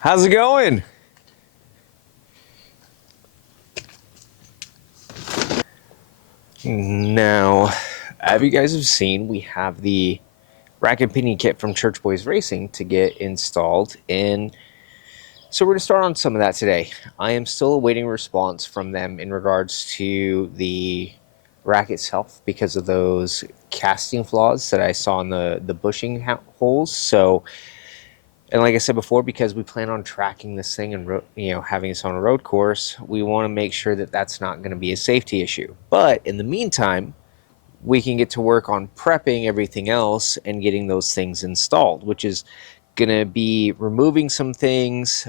How's it going? Now, as you guys have seen, we have the rack and pinion kit from Church Boys Racing to get installed, and so we're going to start on some of that today. I am still awaiting a response from them in regards to the rack itself because of those casting flaws that I saw in the bushing holes. So, and like I said before, because we plan on tracking this thing and having this on a road course, we want to make sure that that's not going to be a safety issue. But in the meantime, we can get to work on prepping everything else and getting those things installed, which is going to be removing some things,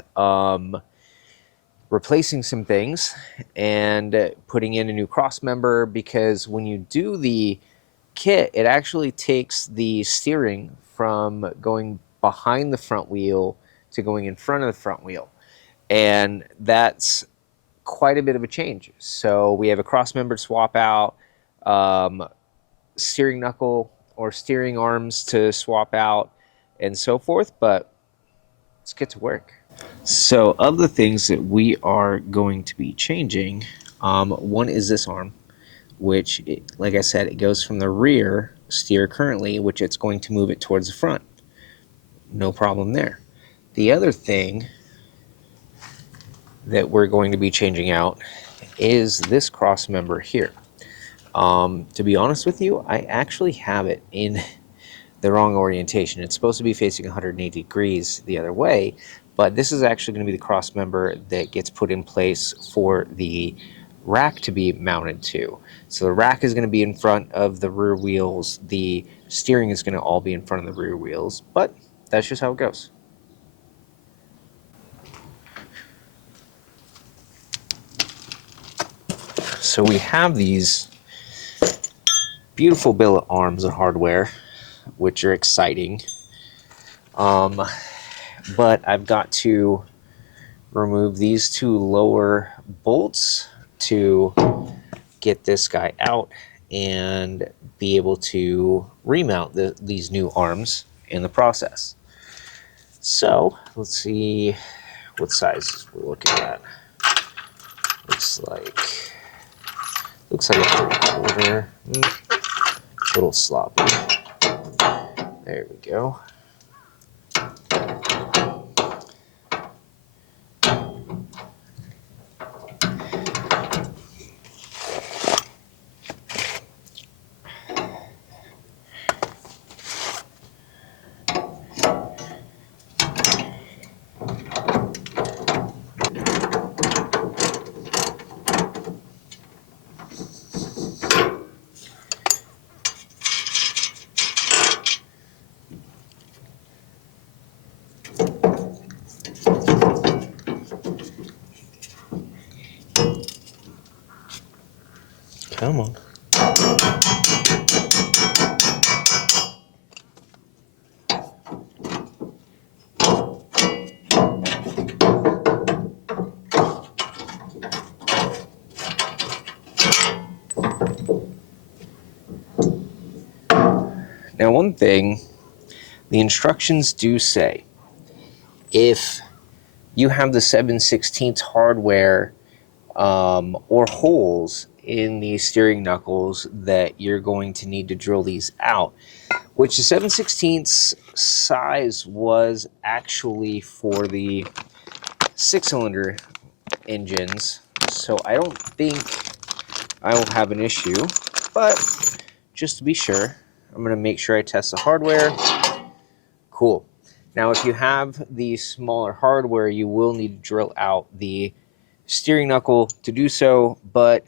replacing some things, and putting in a new cross member, because when you do the kit, it actually takes the steering from going behind the front wheel to going in front of the front wheel. And that's quite a bit of a change. So we have a cross member swap out, steering knuckle or steering arms to swap out, and so forth. But let's get to work. So of the things that we are going to be changing, one is this arm, which, like I said, it goes from the rear steer currently, which it's going to move it towards the front. No problem there. The other thing that we're going to be changing out is this cross member here. To be honest with you, I actually have it in the wrong orientation. It's supposed to be facing 180 degrees the other way, but this is actually going to be the cross member that gets put in place for the rack to be mounted to. So the rack is going to be in front of the rear wheels. The steering is going to all be in front of the rear wheels, but that's just how it goes. So we have these beautiful billet arms and hardware, which are exciting. But I've got to remove these two lower bolts to get this guy out and be able to remount these new arms in the process. So let's see what sizes we're looking at. Looks like a 3/4. A little sloppy. There we go. Come on. Now, one thing, the instructions do say, if you have the 7/16 hardware or holes in the steering knuckles, that you're going to need to drill these out, which the 7/16 size was actually for the 6-cylinder engines, so I don't think I will have an issue, but just to be sure, I'm going to make sure I test the hardware. Cool. Now, if you have the smaller hardware, you will need to drill out the steering knuckle to do so, but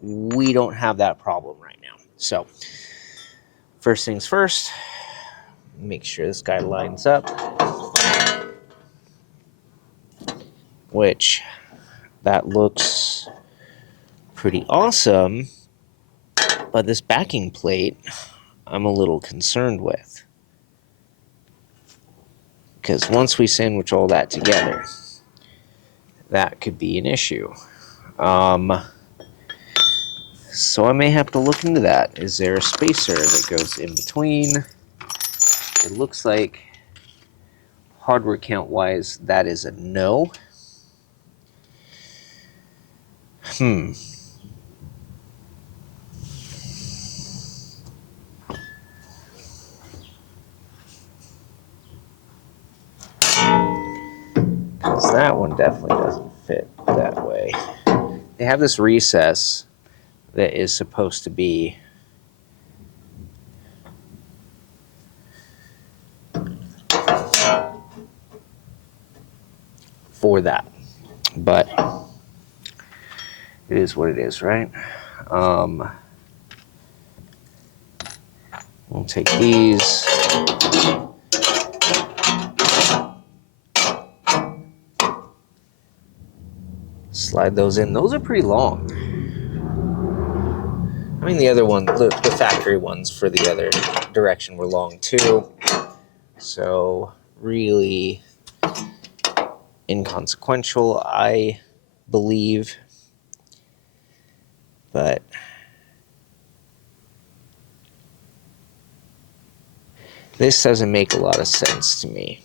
we don't have that problem right now. So first things first, make sure this guy lines up, which that looks pretty awesome, but this backing plate I'm a little concerned with, because once we sandwich all that together, that could be an issue. So I may have to look into that. Is there a spacer that goes in between? It looks like hardware count wise, that is a no. Because that one definitely doesn't fit that way. They have this recess that is supposed to be for that, but it is what it is, right? We'll take these. Slide those in. Those are pretty long. I mean, the other one, the factory ones for the other direction were long too. So really inconsequential, I believe. But this doesn't make a lot of sense to me.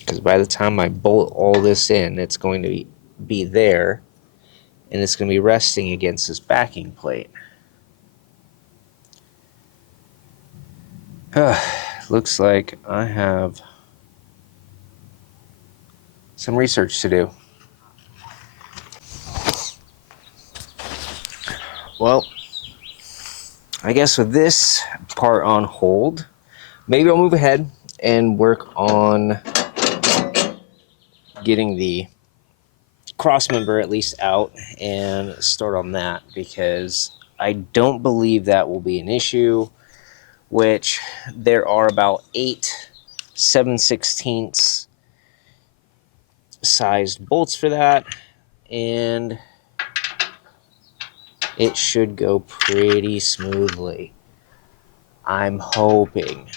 Because by the time I bolt all this in, it's going to be there, and it's going to be resting against this backing plate. Looks like I have some research to do. Well, I guess with this part on hold, maybe I'll move ahead and work on getting the cross member at least out and start on that, because I don't believe that will be an issue, which there are about 8 7/16 sized bolts for that, and it should go pretty smoothly. I'm hoping.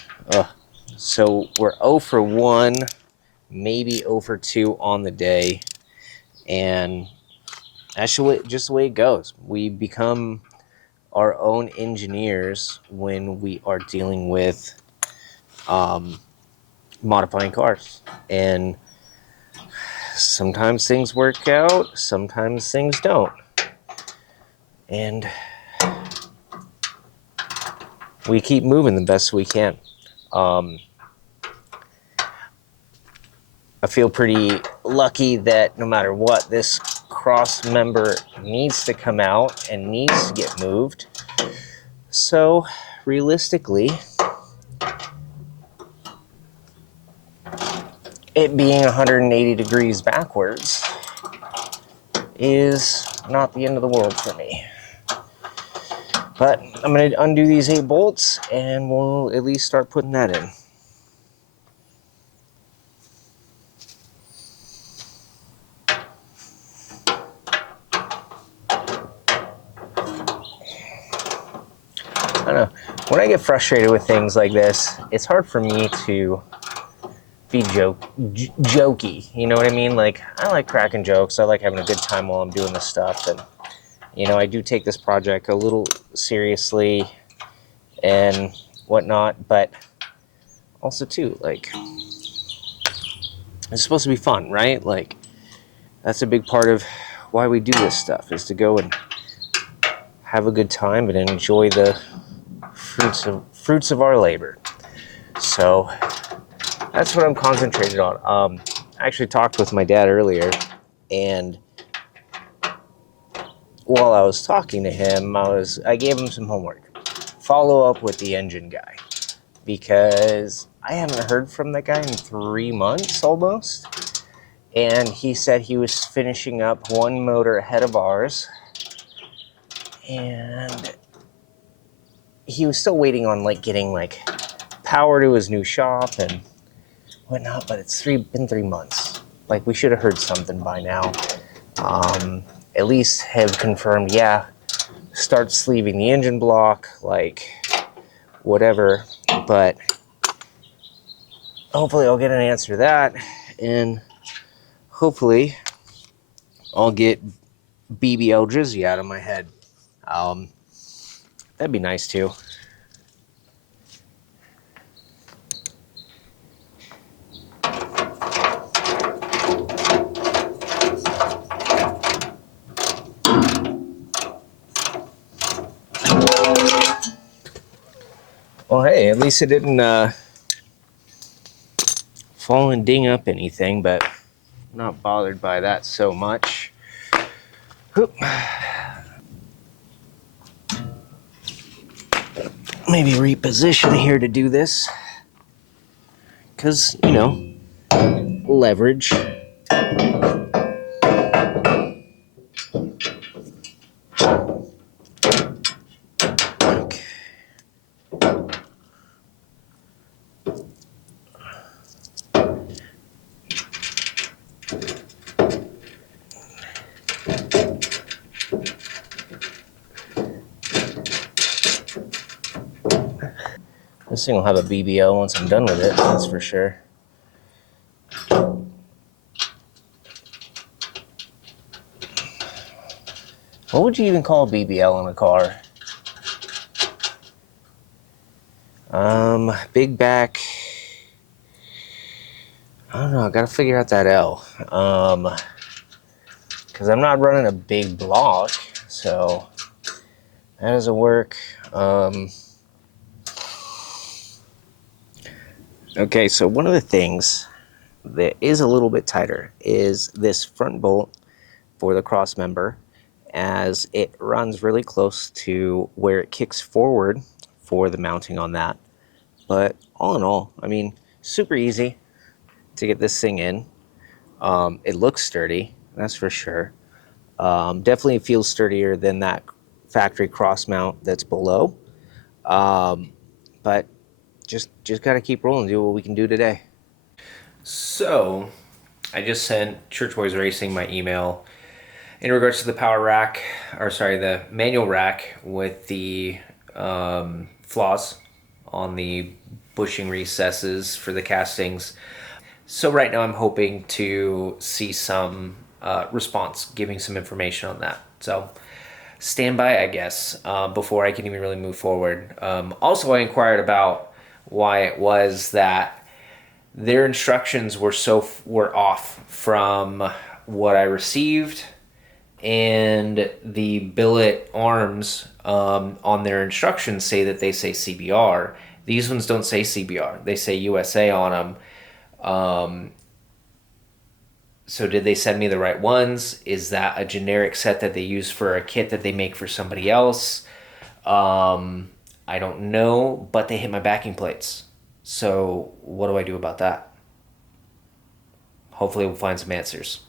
So we're 0 for 1, maybe 0 for 2 on the day, and that's just the way it goes. We become our own engineers when we are dealing with modifying cars, and sometimes things work out, sometimes things don't, and we keep moving the best we can. I feel pretty lucky that no matter what, this cross member needs to come out and needs to get moved. So realistically, it being 180 degrees backwards is not the end of the world for me. But I'm going to undo these 8 bolts, and we'll at least start putting that in. I don't know. When I get frustrated with things like this, it's hard for me to be jokey. You know what I mean? Like, I like cracking jokes. I like having a good time while I'm doing this stuff. And, you know, I do take this project a little seriously and whatnot. But also, too, like, it's supposed to be fun, right? Like, that's a big part of why we do this stuff, is to go and have a good time and enjoy the fruits of our labor. So that's what I'm concentrated on. I actually talked with my dad earlier, and while I was talking to him, I gave him some homework. Follow up with the engine guy, because I haven't heard from that guy in 3 months almost, and he said he was finishing up one motor ahead of ours, and he was still waiting on getting power to his new shop and whatnot, but it's been 3 months. Like, we should have heard something by now. At least have confirmed, yeah, start sleeving the engine block, whatever. But hopefully I'll get an answer to that, and hopefully I'll get BBL Drizzy out of my head. That'd be nice too. at least it didn't fall and ding up anything, but I'm not bothered by that so much. Oop. Maybe reposition here to do this, because, you know, leverage. Okay. This thing will have a BBL once I'm done with it, that's for sure. What would you even call a BBL in a car? Big back. I don't know, I gotta figure out that L. Because I'm not running a big block, so that doesn't work. Okay, so one of the things that is a little bit tighter is this front bolt for the cross member, as it runs really close to where it kicks forward for the mounting on that. But all in all, I mean, super easy to get this thing in. It looks sturdy, that's for sure. Definitely feels sturdier than that factory cross mount that's below. But just got to keep rolling, do what we can do today. So I just sent Church Boys Racing my email in regards to the power rack, or sorry, the manual rack with the flaws on the bushing recesses for the castings. So right now I'm hoping to see some response, giving some information on that. So stand by, I guess, before I can even really move forward. Also, I inquired about why it was that their instructions were off from what I received, and the billet arms on their instructions say that they say CBR. These ones don't say CBR. They say USA on them. So did they send me the right ones? Is that a generic set that they use for a kit that they make for somebody else? I don't know, but they hit my backing plates. So what do I do about that? Hopefully we'll find some answers.